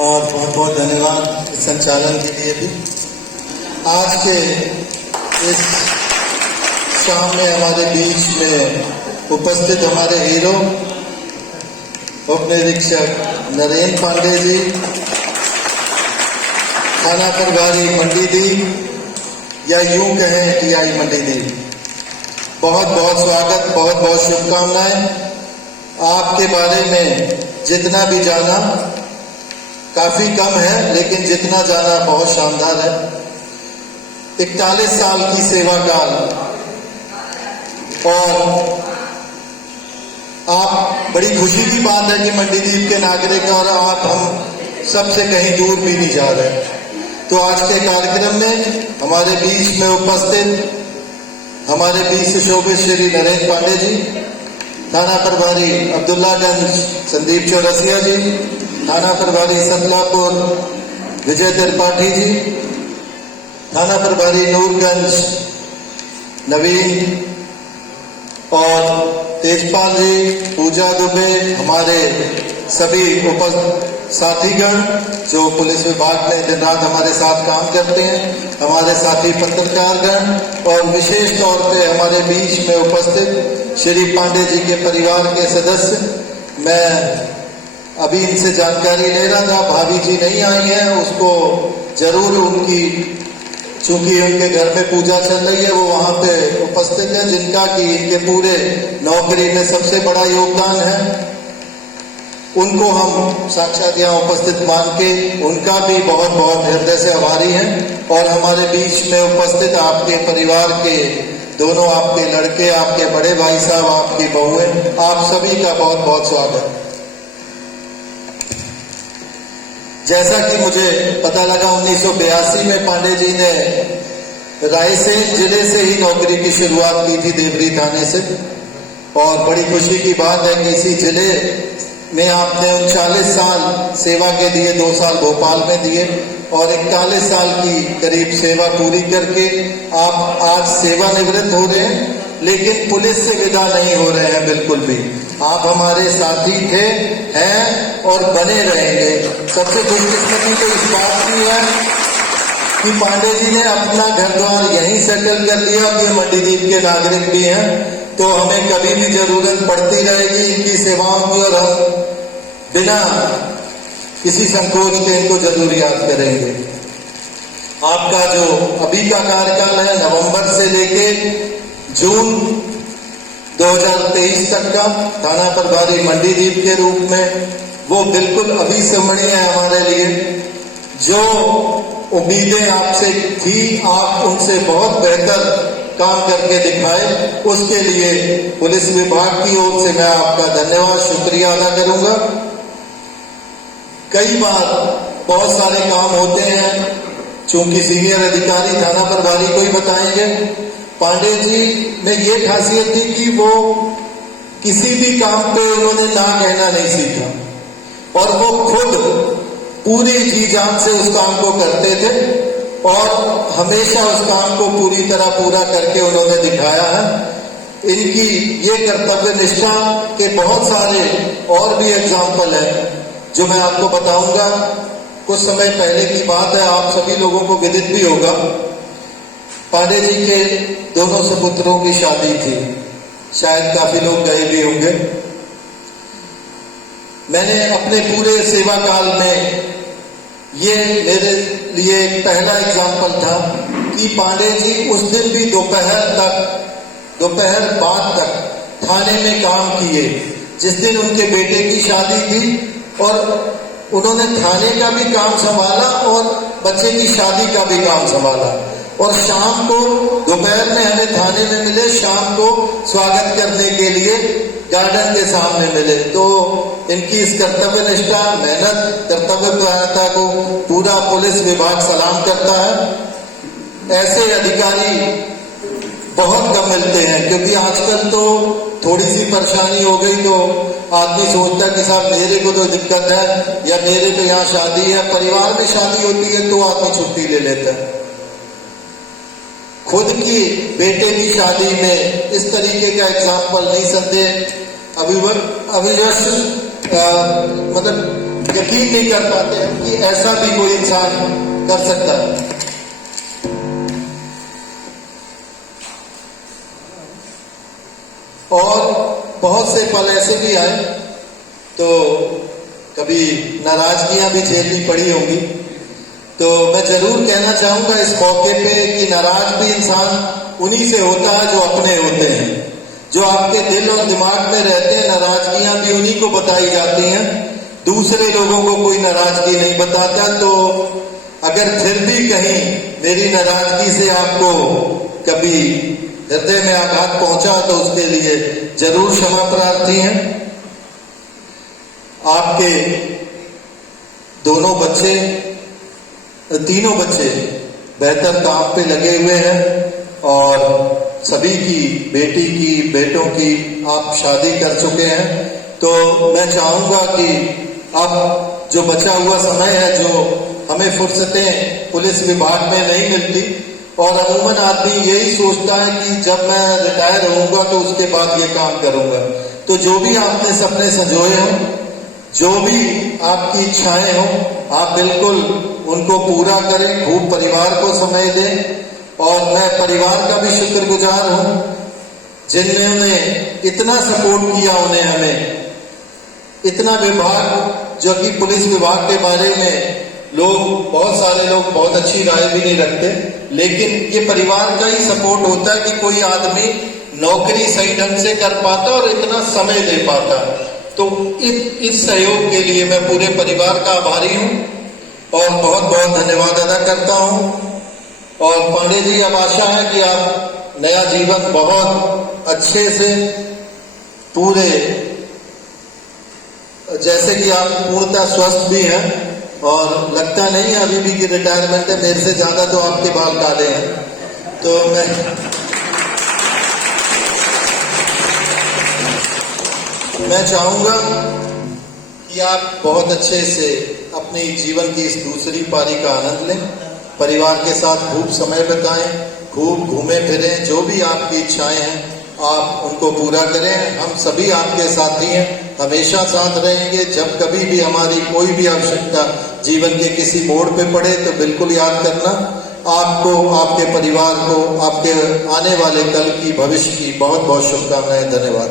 और बहुत बहुत धन्यवाद इस संचालन के लिए भी। आज के इस शाम में हमारे बीच में उपस्थित हमारे हीरो उप निरीक्षक नरेंद्र पांडे जी, थाना प्रभारी मंडी दी या यूं कहें टीआई मंडी दी, बहुत बहुत स्वागत, बहुत बहुत शुभकामनाएं। आपके बारे में जितना भी जाना काफी कम है, लेकिन जितना जाना बहुत शानदार है। 41 साल की सेवा काल और आप, बड़ी खुशी की बात है कि मंडीदीप के नागरिक और आप हम सबसे कहीं दूर भी नहीं जा रहे। तो आज के कार्यक्रम में हमारे बीच में उपस्थित हमारे बीच से शोभित श्री नरेंद्र पांडे जी, थाना प्रभारी अब्दुल्लागंज संदीप चौरसिया जी, थाना प्रभारी सतलापुर विजय त्रिपाठी जी, थाना प्रभारी नूरगंज नवीन और तेजपाल जी, पूजा दुबे, हमारे सभी साथीगण जो पुलिस विभाग में दिन रात हमारे साथ काम करते हैं, हमारे साथी पत्रकारगण और विशेष तौर पे हमारे बीच में उपस्थित श्री पांडे जी के परिवार के सदस्य। मैं अभी इनसे जानकारी ले रहा था, भाभी जी नहीं आई हैं, उसको जरूर उनकी, चूंकि उनके घर में पूजा चल रही है, वो वहां पे उपस्थित है, जिनका कि इनके पूरे नौकरी में सबसे बड़ा योगदान है। उनको हम साक्षात यहाँ उपस्थित मान के उनका भी बहुत बहुत हृदय से आभारी हैं। और हमारे बीच में उपस्थित आपके परिवार के दोनों, आपके लड़के, आपके बड़े भाई साहब, आपकी बहुएं, आप सभी का बहुत बहुत स्वागत। जैसा कि मुझे पता लगा 1982 में पांडे जी ने रायसेन जिले से ही नौकरी की शुरुआत की थी, देवरी थाने से। और बड़ी खुशी की बात है कि इसी जिले में आपने 39 साल सेवा के दिए, 2 साल भोपाल में दिए और 41 साल की करीब सेवा पूरी करके आप आज सेवानिवृत्त हो रहे हैं, लेकिन पुलिस से विदा नहीं हो रहे हैं बिल्कुल भी। आप हमारे साथी थे, हैं और बने रहेंगे। सबसे खुशकिस्मती तो इस बात की है कि पांडे जी ने अपना घर द्वार यहीं सेटल कर लिया कि मंडीदीप के नागरिक भी हैं, तो हमें कभी भी जरूरत पड़ती रहेगी इनकी सेवाओं की और हम बिना किसी संकोच के इनको जरूर याद करेंगे। आपका जो अभी का कार्यकाल है, नवंबर से लेके जून 2023 तक का थाना प्रभारी मंडीदीप के रूप में, वो बिल्कुल अविस्मरणीय है हमारे लिए। जो उम्मीदें आपसे थी, आप उनसे बहुत बेहतर काम करके दिखाए, उसके लिए पुलिस विभाग की ओर से मैं आपका धन्यवाद, शुक्रिया अदा करूंगा। कई बार बहुत सारे काम होते हैं, चूंकि सीनियर अधिकारी थाना प्रभारी को ही बताएंगे। पांडे जी में ये खासियत थी कि वो किसी भी काम पे उन्होंने ना कहना नहीं सीखा और वो खुद पूरी जी जान से उस काम को करते थे और हमेशा उस काम को पूरी तरह पूरा करके उन्होंने दिखाया है। इनकी ये कर्तव्य निष्ठा के बहुत सारे और भी एग्जाम्पल हैं जो मैं आपको बताऊंगा। कुछ समय पहले की बात है, आप सभी लोगों को विदित भी होगा, पांडे जी के दोनों सुपुत्रों की शादी थी, शायद काफी लोग गए भी होंगे। मैंने अपने पूरे सेवा काल में ये मेरे लिए एक पहला एग्जाम्पल था कि पांडे जी उस दिन भी दोपहर बाद तक थाने में काम किए, जिस दिन उनके बेटे की शादी थी, और उन्होंने थाने का भी काम संभाला और बच्चे की शादी का भी काम संभाला। और शाम को, दोपहर में हमें थाने में मिले, शाम को स्वागत करने के लिए गार्डन के सामने मिले। तो इनकी इस कर्तव्य निष्ठा, मेहनत, कर्तव्यपरायणता को पूरा पुलिस विभाग सलाम करता है। ऐसे अधिकारी बहुत कम मिलते हैं, क्योंकि आजकल तो थोड़ी सी परेशानी हो गई तो आदमी सोचता है कि साहब मेरे को तो दिक्कत है या मेरे पे यहाँ शादी है, परिवार में शादी होती है तो आदमी छुट्टी ले लेता है। खुद की बेटे की शादी में इस तरीके का एग्जाम्पल निसंदेह अविवश मतलब यकीन नहीं कर पाते हम कि ऐसा भी कोई इंसान कर सकता है। और बहुत से पल ऐसे भी आए तो कभी नाराजगियां भी झेलनी पड़ी होंगी। तो मैं जरूर कहना चाहूंगा इस मौके पे कि नाराज भी इंसान उन्हीं से होता है जो अपने होते हैं, जो आपके दिल और दिमाग में रहते हैं। नाराजगियां भी उन्हीं को बताई जाती हैं, दूसरे लोगों को कोई नाराजगी नहीं बताता। तो अगर फिर भी कहीं मेरी नाराजगी से आपको कभी हृदय में आघात पहुंचा तो उसके लिए जरूर क्षमा प्रार्थी हैं। आपके तीनों बच्चे बेहतर काम पे लगे हुए हैं और सभी की बेटी की बेटों की आप शादी कर चुके हैं। तो मैं चाहूंगा कि अब जो बचा हुआ समय है, जो हमें फुर्सतें पुलिस विभाग में नहीं मिलती, और अमूमन आदमी यही सोचता है कि जब मैं रिटायर होऊंगा तो उसके बाद ये काम करूंगा। तो जो भी आपने सपने संजोए हों, जो भी आपकी इच्छाएं हों, आप बिल्कुल उनको पूरा करें, खूब परिवार को समय दें। और मैं परिवार का भी शुक्रगुजार हूं जिन्होंने इतना सपोर्ट किया, उन्हें हमें इतना विभाग, जो कि पुलिस विभाग के बारे में बहुत सारे लोग बहुत अच्छी राय भी नहीं रखते, लेकिन ये परिवार का ही सपोर्ट होता है कि कोई आदमी नौकरी सही ढंग से कर पाता और इतना समय दे पाता। तो इस सहयोग के लिए मैं पूरे परिवार का आभारी हूं और बहुत बहुत धन्यवाद अदा करता हूं। और पांडे जी, अब आशा है कि आप नया जीवन बहुत अच्छे से पूरे, जैसे कि आप पूर्णतः स्वस्थ भी हैं और लगता नहीं है अभी भी कि रिटायरमेंट है, मेरे से ज्यादा तो आपके बाल काले हैं। तो मैं चाहूंगा कि आप बहुत अच्छे से अपनी जीवन की इस दूसरी पारी का आनंद लें, परिवार के साथ खूब समय बिताएं, खूब घूमें फिरें, जो भी आपकी इच्छाएं हैं आप उनको पूरा करें। हम सभी आपके साथी हैं, हमेशा साथ रहेंगे। जब कभी भी हमारी कोई भी आवश्यकता जीवन के किसी मोड़ पे पड़े तो बिल्कुल याद करना। आपको, आपके परिवार को, आपके आने वाले कल की, भविष्य की बहुत बहुत शुभकामनाएं। धन्यवाद।